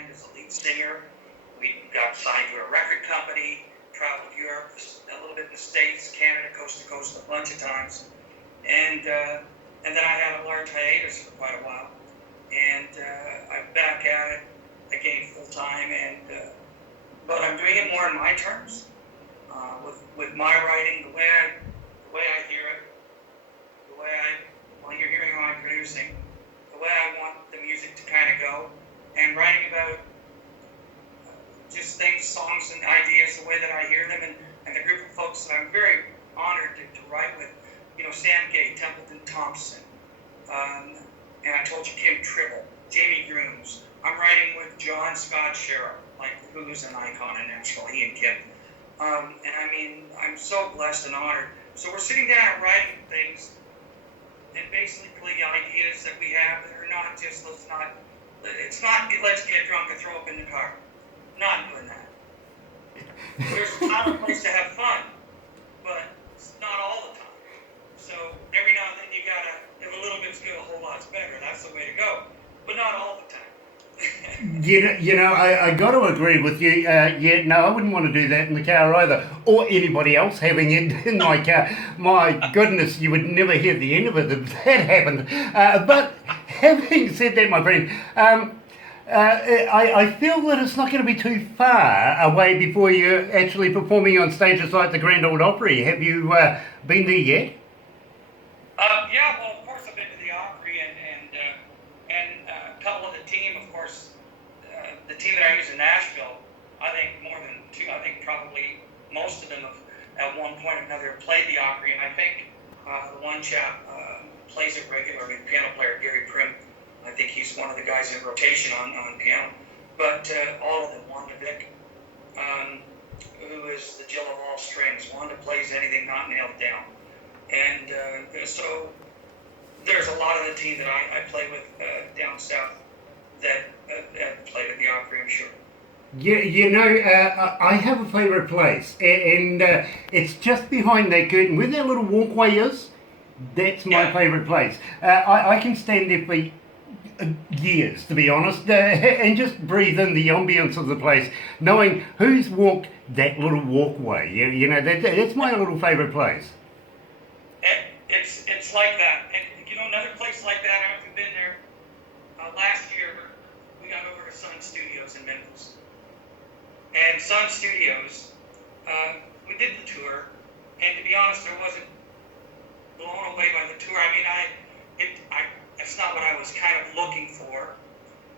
as a lead singer. We got signed to a record company, traveled Europe, a little bit in the States, Canada, coast to coast a bunch of times. And then I had a large hiatus for quite a while. And I'm back at it again full time. But I'm doing it more in my terms, with my writing, the way I hear it, the way well, you're hearing how I'm producing, the way I want the music to kind of go, and writing about just things, songs, and ideas the way that I hear them, and the group of folks that I'm very honored to write with. Sam Gay, Templeton Thompson, and I told you Kim Tribble, Jamie Grooms. I'm writing with John Scott Sherrill, who's an icon in Nashville, he and Kim. And I mean, I'm so blessed and honored. So we're sitting down and writing things, and basically ideas that we have that are not just, it's not let's get drunk and throw up in the car. Not doing that. There's a time and place to have fun, but it's not all the time. So every now and then you gotta, if a little bit's good, a whole lot's better. That's the way to go, but not all the time. I got to agree with you. No, I wouldn't want to do that in the car either, or anybody else having it in my car. My goodness, you would never hear the end of it if that happened. But having said that, my friend, I feel that it's not going to be too far away before you're actually performing on stages like the Grand Ole Opry. Have you been there yet? Yeah, well, of course I've been to the Opry and a couple of the team, of course, the team that I use in Nashville, I think more than two, I think probably most of them have at one point or another played the Opry, and I think the one chap plays it regularly, the piano player Gary Prim. I think he's one of the guys in rotation on piano. But all of them, Wanda Vick, who is the Jill of all strings. Wanda plays anything not nailed down. And so there's a lot of the team that I play with down south that played at the Opry, I'm sure. Yeah, I have a favourite place, and it's just behind that curtain. Where that little walkway is, that's my favourite place. I can stand there for years, to be honest, and just breathe in the ambience of the place, knowing who's walked that little walkway. That's my little favourite place. It's like that. And another place like that, I haven't been there. Last year, we got over to Sun Studios in Memphis. And Sun Studios, we did the tour, and to be honest, I wasn't blown away by the tour. I mean, it's not what I was kind of looking for.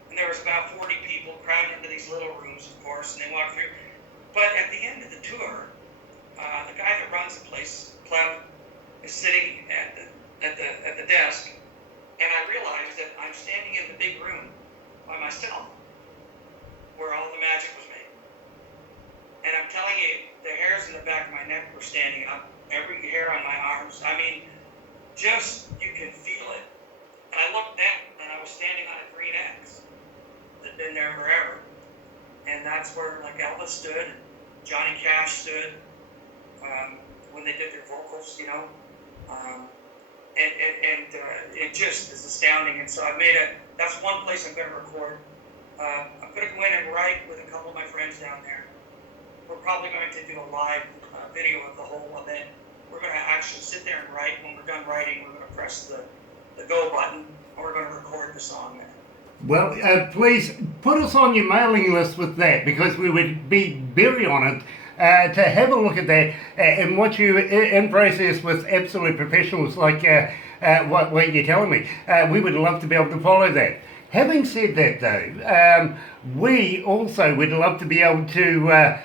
And there was about 40 people crowded into these little rooms, of course, and they walked through. But at the end of the tour, the guy that runs the place, Clem, is sitting at the desk, and I realized that I'm standing in the big room by myself, where all the magic was made. And I'm telling you, the hairs in the back of my neck were standing up, every hair on my arms. I mean, just, you can feel it. And I looked down, and I was standing on a green X that had been there forever. And that's where, Elvis stood, and Johnny Cash stood, when they did their vocals, and it just is astounding. And so that's one place I'm going to record. I'm going to go in and write with a couple of my friends down there. We're probably going to do a live video of the whole event. We're going to actually sit there and write. When we're done writing, we're going to press the go button, and we're going to record the song there. Well, please put us on your mailing list with that, because we would be very honoured to have a look at that and watch you in process with absolute professionals like what you're telling me. We would love to be able to follow that. Having said that, though, we also would love to be able to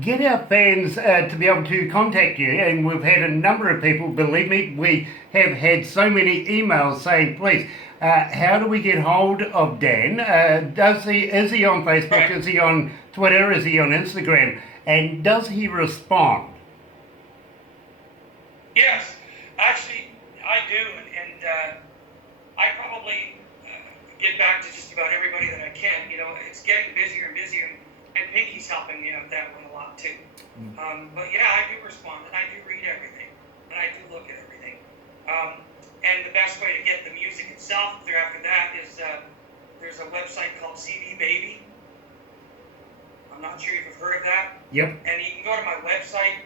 get our fans to be able to contact you, and we've had a number of people, believe me, we have had so many emails saying, please, how do we get hold of Dan? Is he on Facebook? Is he on Twitter? Is he on Instagram? And does he respond? Yes, actually, I do, and I probably get back to just about everybody that I can. It's getting busier and busier, and Pinky's helping me with that one a lot too. But yeah, I do respond, and I do read everything, and I do look at everything. And the best way to get the music itself after that is there's a website called CD Baby, I'm not sure if you've heard of that. Yep. And you can go to my website.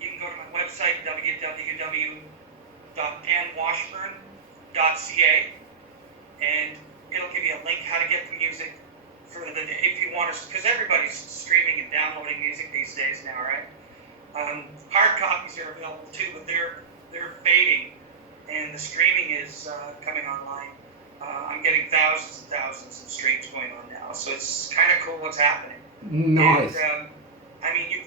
You can go to my website, www.danwashburn.ca, and it'll give you a link how to get the music for the day if you want to, because everybody's streaming and downloading music these days now, right? Hard copies are available too, but they're fading, and the streaming is coming online. I'm getting thousands and thousands of streams going on now, so it's kind of cool what's happening. Nice. And, I mean, you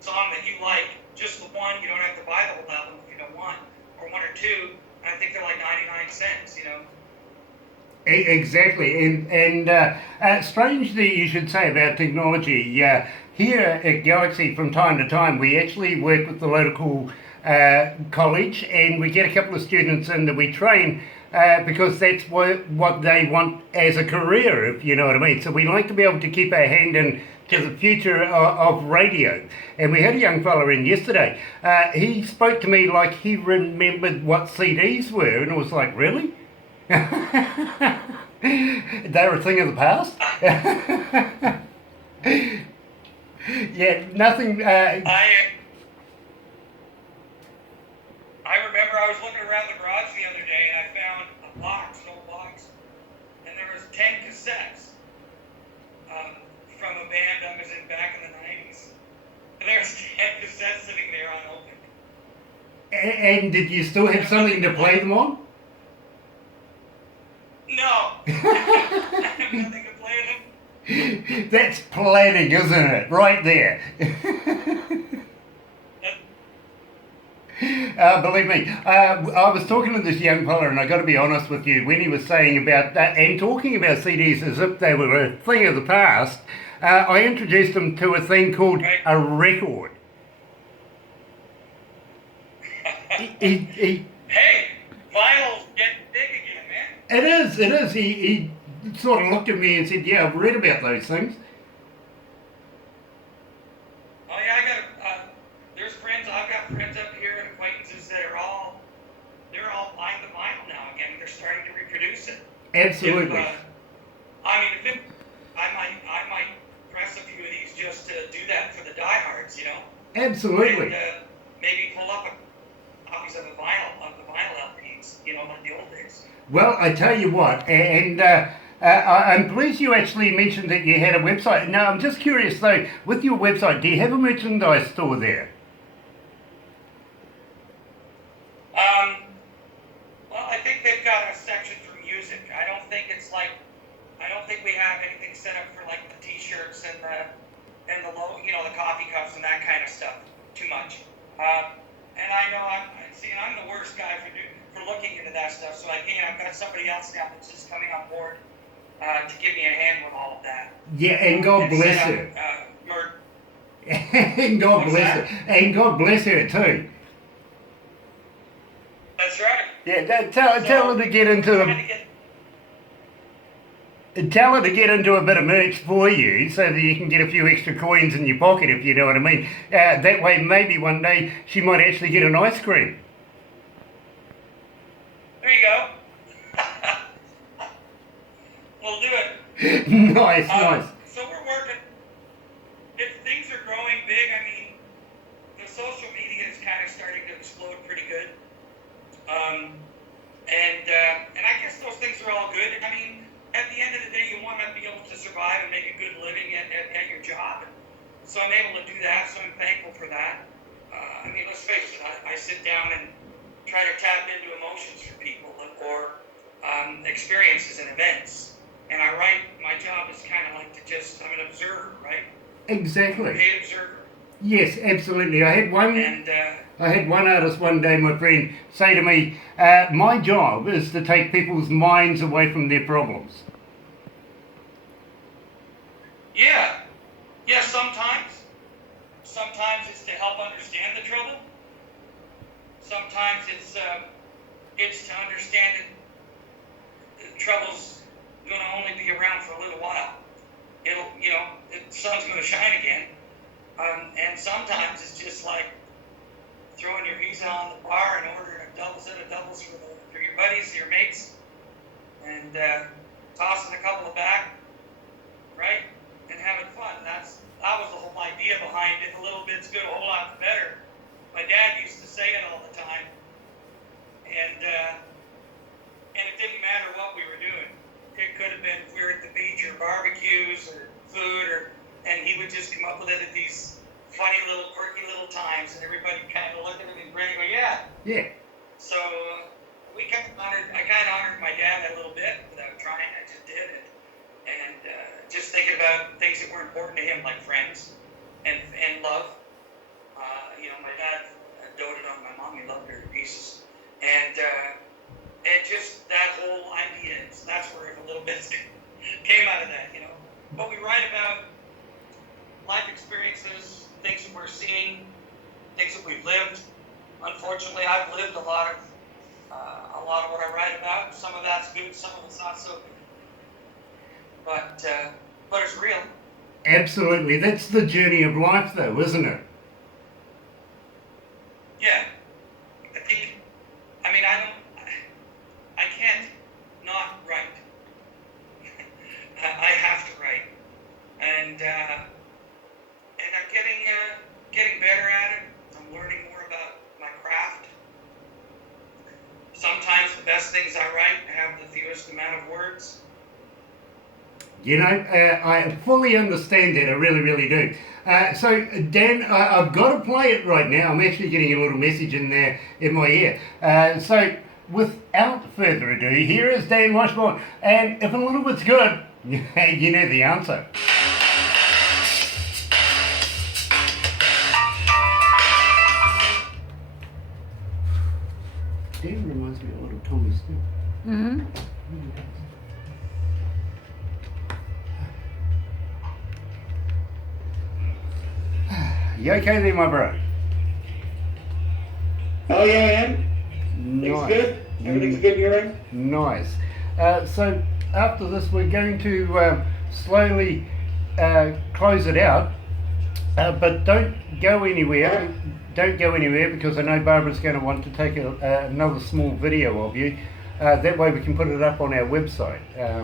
song that you like, just the one. You don't have to buy the whole album if you don't want, or one or two. And I think they're like 99 cents, you know. Exactly, and strange that you should say about technology. Here at Galaxy, from time to time, we actually work with the local college, and we get a couple of students in that we train because that's what they want as a career, if you know what I mean. So we like to be able to keep our hand in to the future of radio. And we had a young fella in yesterday. He spoke to me like he remembered what CDs were, and it was like, really? They're a thing of the past? Yeah, nothing... I remember I was looking around the garage the other day and I found an old box, and there was 10 cassettes from a band I was in back in the 90s. And there was 10 cassettes sitting there unopened. And did you still have something to play them on? No. I have nothing to play them. That's planning, isn't it? Right there. Believe me, I was talking to this young fella, and I got to be honest with you, when he was saying about that and talking about CDs as if they were a thing of the past, I introduced him to a thing called a record. Hey, vinyl's getting big again, man. It is. He sort of looked at me and said, yeah, I've read about those things. Oh yeah, I've got friends up here and acquaintances that they're all buying the vinyl now again. They're starting to reproduce it. Absolutely. I might press a few of these just to do that for the diehards, you know. Absolutely. And maybe pull up copies of the vinyl LPs, you know, like the old days. Well, I tell you what, and I'm pleased you actually mentioned that you had a website. Now, I'm just curious though, with your website, do you have a merchandise store there? Well, I think they've got a section for music. I don't think we have anything set up for like the T-shirts and the the coffee cups and that kind of stuff too much. And I know I'm the worst guy for looking into that stuff. So I've got somebody else now that's just coming on board to give me a hand with all of that. Yeah, and God bless her. And God bless her. And God bless her too. That's right. Yeah, tell her to get into tell her to get into a bit of merch for you so that you can get a few extra coins in your pocket, if you know what I mean. That way, maybe one day she might actually get an ice cream. There you go. We'll do it. Nice. So we're working. If things are growing big, I mean, the social media is kind of starting to explode pretty good. And I guess those things are all good. I mean, at the end of the day, you want to be able to survive and make a good living at your job. And so I'm able to do that, so I'm thankful for that. I mean, let's face it, I sit down and try to tap into emotions for people or experiences and events. And I write, my job is kind of like I'm an observer, right? Exactly. I'm a paid observer. Yes, absolutely. I had one artist one day, my friend, say to me, my job is to take people's minds away from their problems. Yeah, sometimes. Sometimes it's to help understand the trouble. Sometimes it's to understand that the trouble's going to only be around for a little while. The sun's going to shine again. And sometimes it's just like throwing your visa on the bar and ordering a set of doubles for your buddies, your mates, and tossing a couple of back, right, and having fun. That's my dad used to say it all the time, and it didn't matter what we were doing. It could have been if we were at the beach or barbecues or food, and he would just come up with it at these funny little, quirky little times, and everybody kind of look at him and grin and go, yeah. Yeah. So I kind of honored my dad a little bit without trying. I just did it, and just thinking about things that were important to him, like friends and love. My dad doted on my mom. He loved her to pieces, and just that whole idea. That's where a little bit came out of that, But we write about life experiences, things that we're seeing, things that we've lived. Unfortunately, I've lived a lot of what I write about. Some of that's good, some of it's not so good. But it's real. Absolutely. That's the journey of life, though, isn't it? Yeah. I can't not write. I have to write. And I'm getting better at it. I'm learning more about my craft. Sometimes the best things I write have the fewest amount of words. I fully understand that. I really, really do. So, Dan, I've got to play it right now. I'm actually getting a little message in there in my ear. So, without further ado, here is Dan Washburn. And if a little bit's good, you know the answer. Dan reminds me a lot of Tommy Steele. Mm-hmm. You okay there, my bro? Oh yeah, man. Nice. Things good? Everything's good your end? Nice. So after this, we're going to slowly close it out, but don't go anywhere. Don't go anywhere because I know Barbara's going to want to take another small video of you. That way we can put it up on our website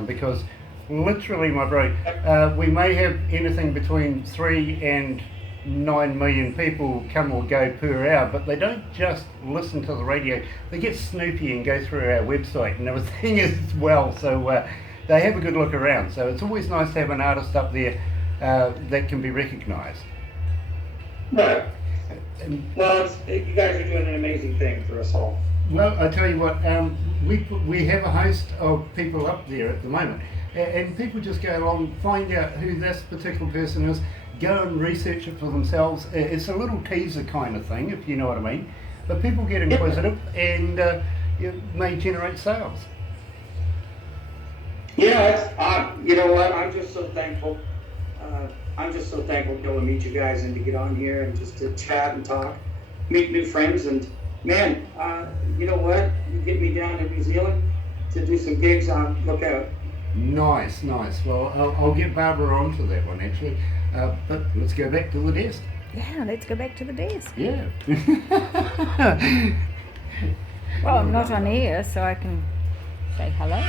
because literally, my bro, we may have anything between 3 and 9 million people come or go per hour, but they don't just listen to the radio, they get snoopy and go through our website and everything as well, so they have a good look around. So it's always nice to have an artist up there that can be recognised. Right. Well, you guys are doing an amazing thing for us all. Well, I tell you what, we have a host of people up there at the moment, and people just go along, find out who this particular person is, go and research it for themselves. It's a little teaser kind of thing, if you know what I mean. But people get inquisitive, and it may generate sales. Yeah, you know what? I'm just so thankful. I'm just so thankful to be able to meet you guys and to get on here and just to chat and talk, meet new friends, and man, you know what? You get me down to New Zealand to do some gigs. Look out. Nice. Well, I'll get Barbara onto that one actually. But let's go back to the desk. Yeah, let's go back to the desk. Yeah. Well, I'm not on air, so I can say hello.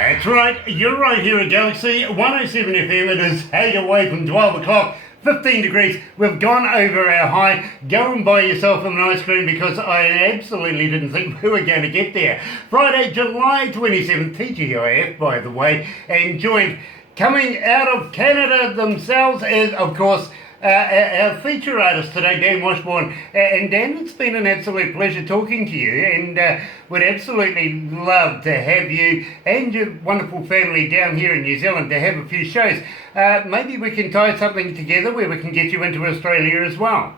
That's right, you're right here at Galaxy 107 FM. It is 8 away from 12 o'clock, 15 degrees. We've gone over our high. Go and buy yourself an ice cream because I absolutely didn't think we were going to get there. Friday, July 27th, TGIF, by the way, and joined coming out of Canada themselves is, of course, our feature artist today, Dan Washburn. And Dan, it's been an absolute pleasure talking to you, and would absolutely love to have you and your wonderful family down here in New Zealand to have a few shows. Maybe we can tie something together where we can get you into Australia as well.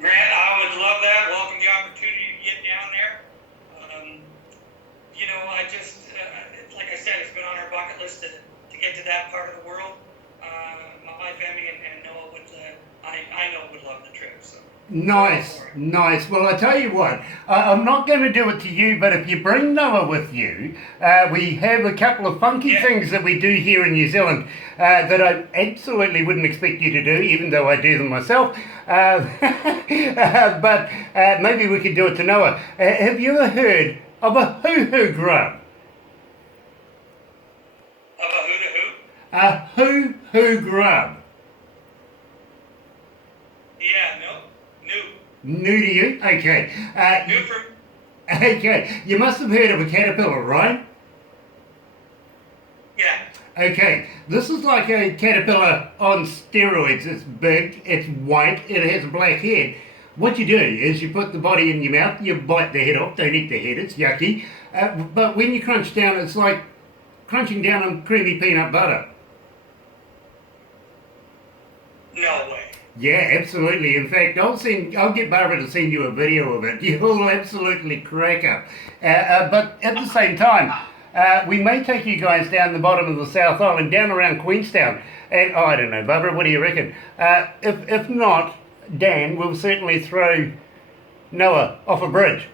Grant, I would love that. Welcome the opportunity to get down there. I just, like I said, it's been on our bucket list to get to that part of the world. My family and Noah would, I know would love the trip. So. Nice. Well, I tell you what, I'm not going to do it to you, but if you bring Noah with you, we have a couple of funky things that we do here in New Zealand that I absolutely wouldn't expect you to do, even though I do them myself. But maybe we could do it to Noah. Have you ever heard of a hoo-hoo grub? Of a who-to-who? A hoo-hoo grub. Yeah, no. New to you? Okay. New for... Okay. You must have heard of a caterpillar, right? Yeah. Okay. This is like a caterpillar on steroids. It's big, it's white, it has a black head. What you do is you put the body in your mouth, you bite the head off, don't eat the head, it's yucky. But when you crunch down, it's like crunching down on creamy peanut butter. No way. Yeah, absolutely. In fact, I'll get Barbara to send you a video of it. You'll absolutely crack up. But at the same time, we may take you guys down the bottom of the South Island, down around Queenstown. And I don't know, Barbara, what do you reckon? If not, Dan will certainly throw Noah off a bridge.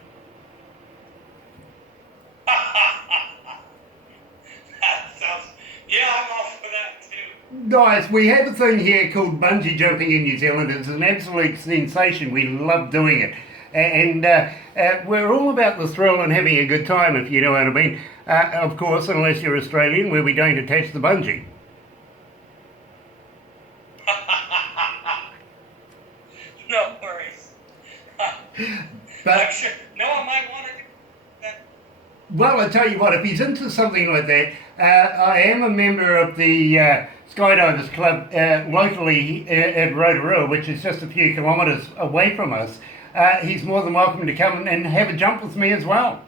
That sounds... Yeah, I'm off for that too. Nice. We have a thing here called bungee jumping in New Zealand. It's an absolute sensation. We love doing it. And we're all about the thrill and having a good time, if you know what I mean. Of course, unless you're Australian, where we don't attach the bungee. No worries. But, Sure. No, I might want to do that. well, I tell you what, if he's into something like that, I am a member of the Skydivers Club locally at Rotorua, which is just a few kilometres away from us. He's more than welcome to come and have a jump with me as well.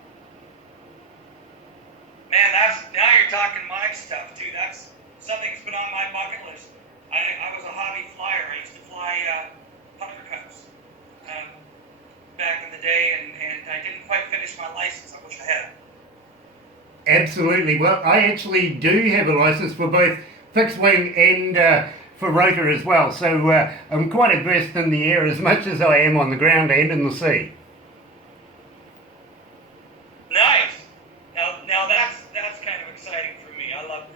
Man, now you're talking my stuff too. That's something that's been on my bucket list. I was a hobby flyer. I used to fly pucker cups back in the day, and I didn't quite finish my license. I wish I had. Absolutely. Well, I actually do have a license for both fixed wing and for rotor as well. So I'm quite versed in the air as much as I am on the ground and in the sea. Nice. Now that's kind of exciting for me. I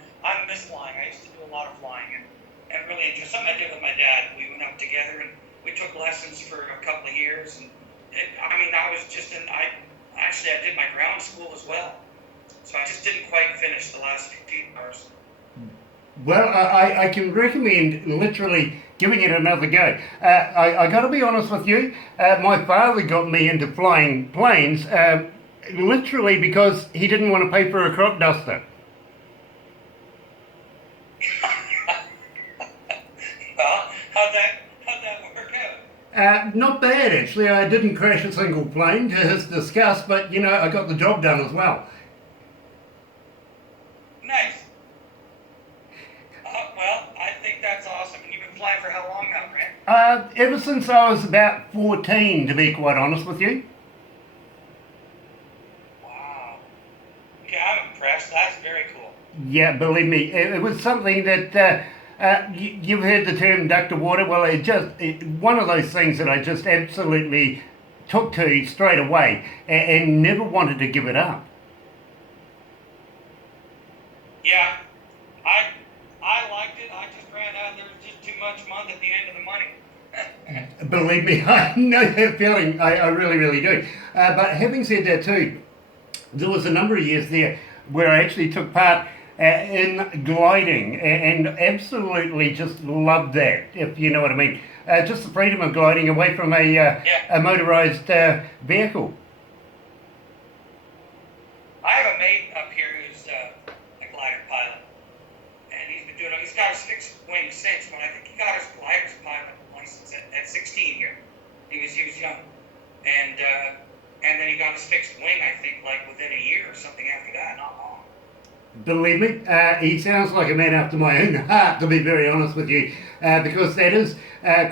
miss flying. I used to do a lot of flying and really enjoy something I did with my dad. We went up together and we took lessons for a couple of years. And I was just I did my ground school as well. So I just didn't quite finish the last few hours. Well, I can recommend literally giving it another go. I got to be honest with you, my father got me into flying planes literally because he didn't want to pay for a crop duster. Well, how'd that work out? Not bad, actually. I didn't crash a single plane to his disgust, but, I got the job done as well. Nice. Well, I think that's awesome. And you've been flying for how long now, Grant? Ever since I was about 14, to be quite honest with you. Wow. Okay, I'm impressed. That's very cool. Yeah, believe me, it was something that you've heard the term duck to water. Well, one of those things that I just absolutely took to straight away and never wanted to give it up. Yeah, I liked it. I just ran out. There was just too much month at the end of the money. Believe me, I know that feeling. I really, really do. But having said that too, there was a number of years there where I actually took part in gliding and absolutely just loved that, if you know what I mean. Just the freedom of gliding away from a motorized vehicle. I have a mate up here who's a glider pilot, and he's got a fixed wing since. got his pilot license at 16 here. He was young, and then he got his fixed wing, I think, like within a year or something after that, not long. Believe me, he sounds like a man after my own heart, to be very honest with you, because that is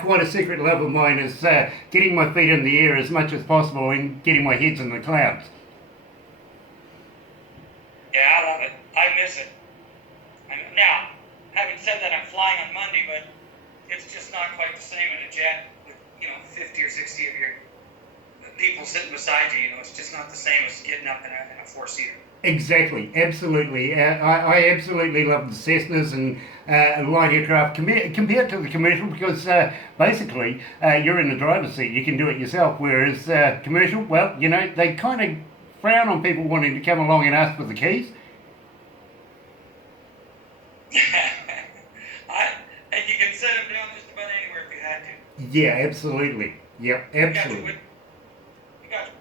quite a secret love of mine, is getting my feet in the air as much as possible and getting my heads in the clouds. Yeah, I love it. I miss it. Now, having said that, I'm flying on Monday, but it's just not quite the same in a jet with, 50 or 60 of your people sitting beside you. It's just not the same as getting up in a four-seater. Exactly, absolutely. I absolutely love the Cessnas and light aircraft compared to the commercial, because basically you're in the driver's seat. You can do it yourself, whereas commercial, well, they kind of frown on people wanting to come along and ask for the keys. And you can set them down just about anywhere if you had to. Yeah, absolutely. Yep, absolutely. You got you.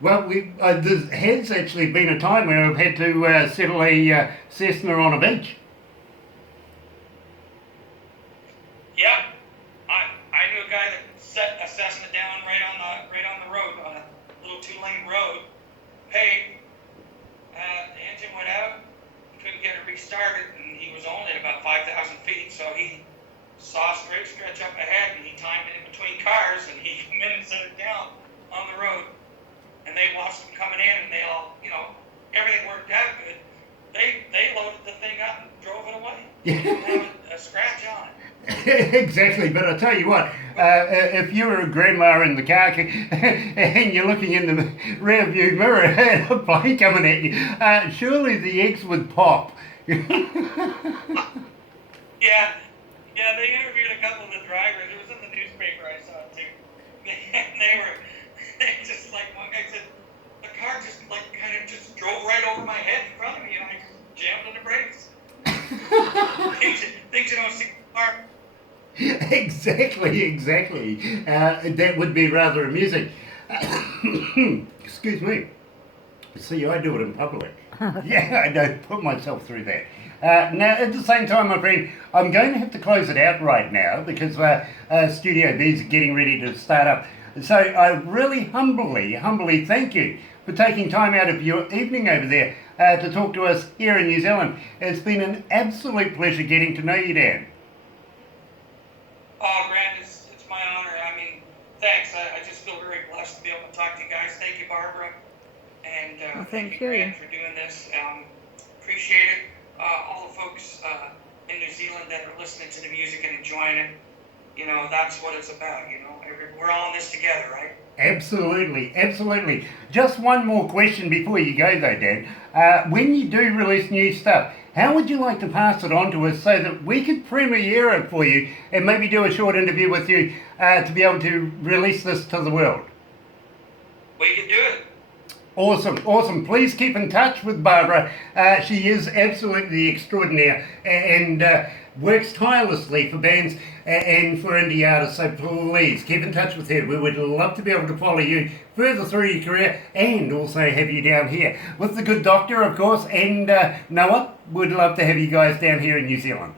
Well, there has actually been a time where I've had to settle a Cessna on a beach. Yep. I knew a guy that set a Cessna down right on the road, on a little 2-lane road. Paid. The engine went out. He couldn't get it restarted, and he was only at about 5,000 feet, so he saw a straight stretch up ahead, and he timed it in between cars, and he came in and set it down on the road. And they watched them coming in, and they all, everything worked out good. They loaded the thing up and drove it away. They didn't have a scratch on it. Exactly, but I'll tell you what, if you were a grandma in the car and you're looking in the rear view mirror and a plane coming at you, surely the eggs would pop. Yeah, they interviewed a couple of the drivers. It was in the newspaper, I saw it too. And they just like, one guy said, the car just kind of just drove right over my head in front of me, and I just jammed on the brakes. things you don't see in the car. Exactly. That would be rather amusing. Excuse me. See, I do it in public. Yeah, I don't put myself through that. Now, at the same time, my friend, I'm going to have to close it out right now because Studio B is getting ready to start up. So I really humbly thank you for taking time out of your evening over there to talk to us here in New Zealand. It's been an absolute pleasure getting to know you, Dan. Oh, Grant, it's my honor. I mean, thanks. I just feel very blessed to be able to talk to you guys. Thank you, Barbara. And thank you, Grant, for doing this. Appreciate it. All the folks in New Zealand that are listening to the music and enjoying it. That's what it's about, We're all in this together, right? Absolutely. Just one more question before you go, though, Dan. When you do release new stuff, how would you like to pass it on to us so that we could premiere it for you and maybe do a short interview with you to be able to release this to the world? We can do it. Awesome. Please keep in touch with Barbara. She is absolutely extraordinary and works tirelessly for bands and for indie artists. So please keep in touch with her. We would love to be able to follow you further through your career and also have you down here with the good doctor, of course, and Noah. Would love to have you guys down here in New Zealand.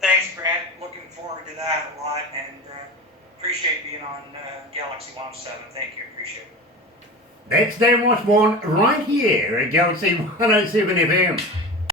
Thanks, Grant. Looking forward to that a lot, and appreciate being on Galaxy 107. Thank you. Appreciate it. That's Dan Washburn right here at Galaxy 107 FM.